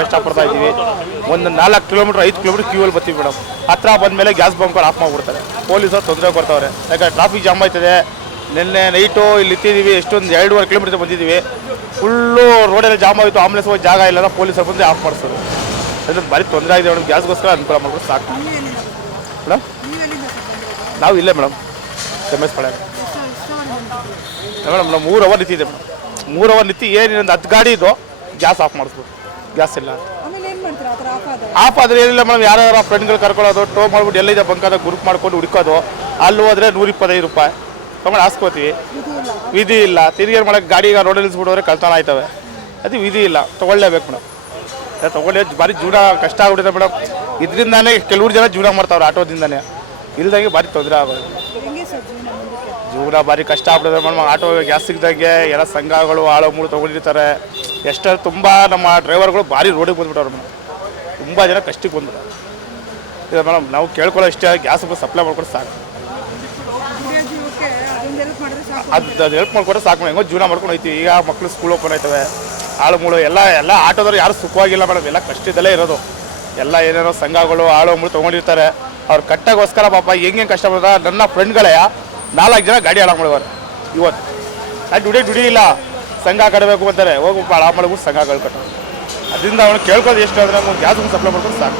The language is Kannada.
ಕಷ್ಟಪಡ್ತಾ ಇದ್ದೀವಿ. ಒಂದು 4 ಕಿಲೋಮೀಟರ್ 5 ಕಿಲೋಮೀಟರ್ ಕ್ಯೂವಲ್ಲಿ ಬರ್ತೀವಿ ಮೇಡಮ್. ಹತ್ರ ಬಂದಮೇಲೆ ಗ್ಯಾಸ್ ಬಂಕರ್ ಆಫ್ ಮಾಡಿಬಿಡ್ತಾರೆ. ಪೊಲೀಸರು ತೊಂದರೆ ಕೊಡ್ತಾವ್ರೆ. ಯಾಕಂದ್ರೆ ಟ್ರಾಫಿಕ್ ಜಾಮ್ ಆಯ್ತದೆ. ನಿನ್ನೆ ನೈಟು ಇಲ್ಲಿ ಇತ್ತಿದ್ದೀವಿ, ಎಷ್ಟೊಂದು 2.5 ಕಿಲೋಮೀಟರ್ ಬಂದಿದ್ದೀವಿ. ಫುಲ್ಲು ರೋಡಲ್ಲಿ ಜಾಮ್ ಆಯಿತು, ಆಂಬುಲೆನ್ಸ್ ಹೋಗಿ ಜಾಗ ಇಲ್ಲ, ಪೊಲೀಸರು ಬಂದು ಆಫ್ ಮಾಡಿಸೋದು. ಅದ್ರ ಭಾರಿ ತೊಂದರೆ ಆಗಿದೆ ಮೇಡಮ್. ಗ್ಯಾಸ್ಗೋಸ್ಕರ ಅನುಕೂಲ ಮಾಡ್ಕೊಂಡು ಸಾಕು ಮೇಡಮ್. ನಾವು ಇಲ್ಲೇ ಮೇಡಮ್ ಪಾಳ್ಯ ಮೇಡಮ್. ನಾವು 3 ಅವರ್ ನಿಂತಿದೆ ಮೇಡಮ್. 3 ಅವರ್ ನಿಂತು ಏನಿಲ್ಲ 10 ಗಾಡಿ ಇದು ಗ್ಯಾಸ್ ಆಫ್ ಮಾಡಿಸ್ಬೋದು. ಗ್ಯಾಸ್ ಇಲ್ಲ ಆಫ್ ಆದರೆ ಏನಿಲ್ಲ ಮೇಡಮ್. ಯಾರ್ಯಾರ ಫ್ರೆಂಡ್ಗಳು ಕರ್ಕೊಳ್ಳೋದು, ಟೋ ಮಾಡ್ಬಿಟ್ಟು ಎಲ್ಲಿದೆ ಬಂಕಾದ ಗ್ರೂಪ್ ಮಾಡ್ಕೊಂಡು ಹುಡುಕೋದು. ಅಲ್ಲಿ ಹೋದರೆ 125 ರೂಪಾಯಿ ತೊಗೊಂಡು ಹಾಸ್ಕೋತೀವಿ. ವಿಧಿ ಇಲ್ಲ. ತಿರುಗೇನು ಮಾಡೋಕ್ಕೆ ಗಾಡಿಗೆ ರೋಡಲ್ಲಿ ನಿಲ್ಲಿಸ್ಬಿಡೋದ್ರೆ ಕಳ್ತನ ಆಯ್ತವೆ. ಅದು ವಿಧಿ ಇಲ್ಲ, ತೊಗೊಳ್ಳೇಬೇಕು ಮೇಡಮ್. ತೊಗೊಂಡು ಭಾರಿ ಜೀವನ ಕಷ್ಟ ಆಗ್ಬಿಟ್ಟಿದೆ ಮೇಡಮ್. ಇದರಿಂದಾನೇ ಕೆಲವ್ರು ಜನ ಜೀವನ ಮಾಡ್ತಾವ್ರೆ, ಆಟೋದಿಂದಾನೇ. ಇಲ್ದಂಗೆ ಭಾರಿ ತೊಂದರೆ ಆಗೋದು. ಜೀವನ ಭಾರಿ ಕಷ್ಟ ಆಗ್ಬಿಟ್ಟಿದೆ ಮೇಡಮ್. ಆಟೋ ಗ್ಯಾಸ್ ಸಿಗ್ದಂಗೆ ಎಲ್ಲ ಸಂಘಗಳು ಆಳು ಮೂಳು ತೊಗೊಂಡಿರ್ತಾರೆ. ಎಷ್ಟು ತುಂಬ ನಮ್ಮ ಡ್ರೈವರ್ಗಳು ಭಾರಿ ರೋಡಿಗೆ ಬಂದುಬಿಟ್ಟವ್ರು ಮೇಡಮ್. ತುಂಬ ಜನ ಕಷ್ಟಕ್ಕೆ ಬಂದರು. ಇದೆ ಮೇಡಮ್. ನಾವು ಕೇಳ್ಕೊಳ್ಳೋ ಇಷ್ಟೇ, ಗ್ಯಾಸ್ ಸಪ್ಲೈ ಮಾಡ್ಕೊಂಡು ಸಾಕು. ಅದು ಹೆಲ್ಪ್ ಮಾಡ್ಕೊಂಡ್ರೆ ಸಾಕು. ಹೆಂಗೋ ಜೀವನ ಮಾಡ್ಕೊಂಡು ಹೋಗ್ತೀವಿ. ಈಗ ಮಕ್ಕಳು ಸ್ಕೂಲ್ ಓಪನ್ ಆಯ್ತವೆ. ಆಳು ಮೂಳು ಎಲ್ಲ ಆಟೋದವ್ರು ಯಾರು ಸುಖವಾಗಿಲ್ಲ ಮೇಡಮ್. ಎಲ್ಲ ಕಷ್ಟದಲ್ಲೇ ಇರೋದು. ಎಲ್ಲ ಏನೇನೋ ಸಂಘಗಳು ಆಳು ಮೂಳು ತೊಗೊಂಡಿರ್ತಾರೆ. ಅವ್ರು ಕಟ್ಟಾಗೋಸ್ಕರ ಪಾಪ ಹೆಂಗೆ ಕಷ್ಟ ಬರ್ತಾರೆ. ನನ್ನ ಫ್ರೆಂಡ್ಗಳೇ 4 ಜನ ಗಾಡಿ ಹಾಳು ಮಾಡಿದ್ದಾರೆ ಇವತ್ತು. ನಾನು ದುಡಿ ಇಲ್ಲ, ಸಂಘ ಕಟ್ಟಬೇಕು ಅಂತಾರೆ. ಹೋಗಿ ಹಾಳು ಮಾಡ್ಬಿಟ್ಟು ಸಂಘಗಳು ಕಟ್ಟೋದು. ಅದರಿಂದ ಅವ್ನು ಕೇಳ್ಕೋದು ಎಷ್ಟು ಅಂದರೆ ಗ್ಯಾಸ್ ಸಪ್ಲೈ ಮಾಡ್ಕೊಂಡು ಸಾಕು.